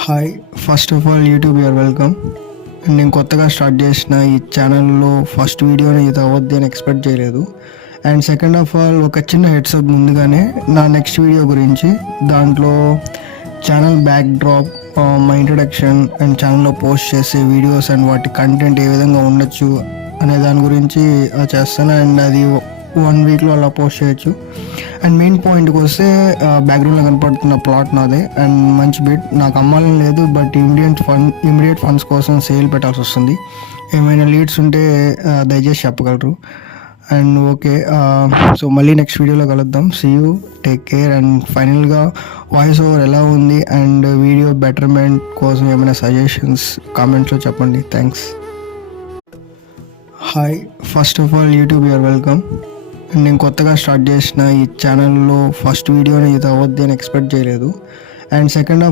Hi first of all YouTube you are welcome. నేను కొత్తగా start చేసిన ఈ ఛానల్లో ఫస్ట్ వీడియోని ఇది అవ్వద్ది అని ఎక్స్పెక్ట్ చేయలేదు. అండ్ సెకండ్ ఆఫ్ ఆల్ ఒక చిన్న హెడ్సప్ ముందుగానే నా నెక్స్ట్ వీడియో గురించి, దాంట్లో ఛానల్ బ్యాక్ డ్రాప్, మా ఇంట్రడక్షన్ అండ్ ఛానల్లో పోస్ట్ చేసే వీడియోస్ అండ్ వాటి కంటెంట్ ఏ విధంగా ఉండొచ్చు అనే దాని గురించి చేస్తాను. అండ్ అది 1 వీక్లో అలా పోస్ట్ చేయొచ్చు. అండ్ మెయిన్ పాయింట్కి వస్తే బ్యాక్గ్రౌండ్లో కనపడుతున్న ప్లాట్ నాదే అండ్ మంచి బిట్. నాకు అమ్మాలని లేదు, బట్ ఇమీడియట్ ఫండ్స్ కోసం సేల్ పెట్టాల్సి వస్తుంది. ఏమైనా లీడ్స్ ఉంటే దయచేసి చెప్పగలరు. అండ్ ఓకే, సో మళ్ళీ నెక్స్ట్ వీడియోలో కలుద్దాం. See you, take care. And ఫైనల్గా వాయిస్ ఓవర్ ఎలా ఉంది అండ్ వీడియో బెటర్మెంట్ కోసం ఏమైనా సజెషన్స్ కామెంట్స్లో చెప్పండి. Thanks. Hi first of all YouTube you are welcome. నేను కొత్తగా స్టార్ట్ చేసిన ఈ ఛానల్లో ఫస్ట్ వీడియోని ఇది అవ్వద్ది అని ఎక్స్పెక్ట్ చేయలేదు. And second of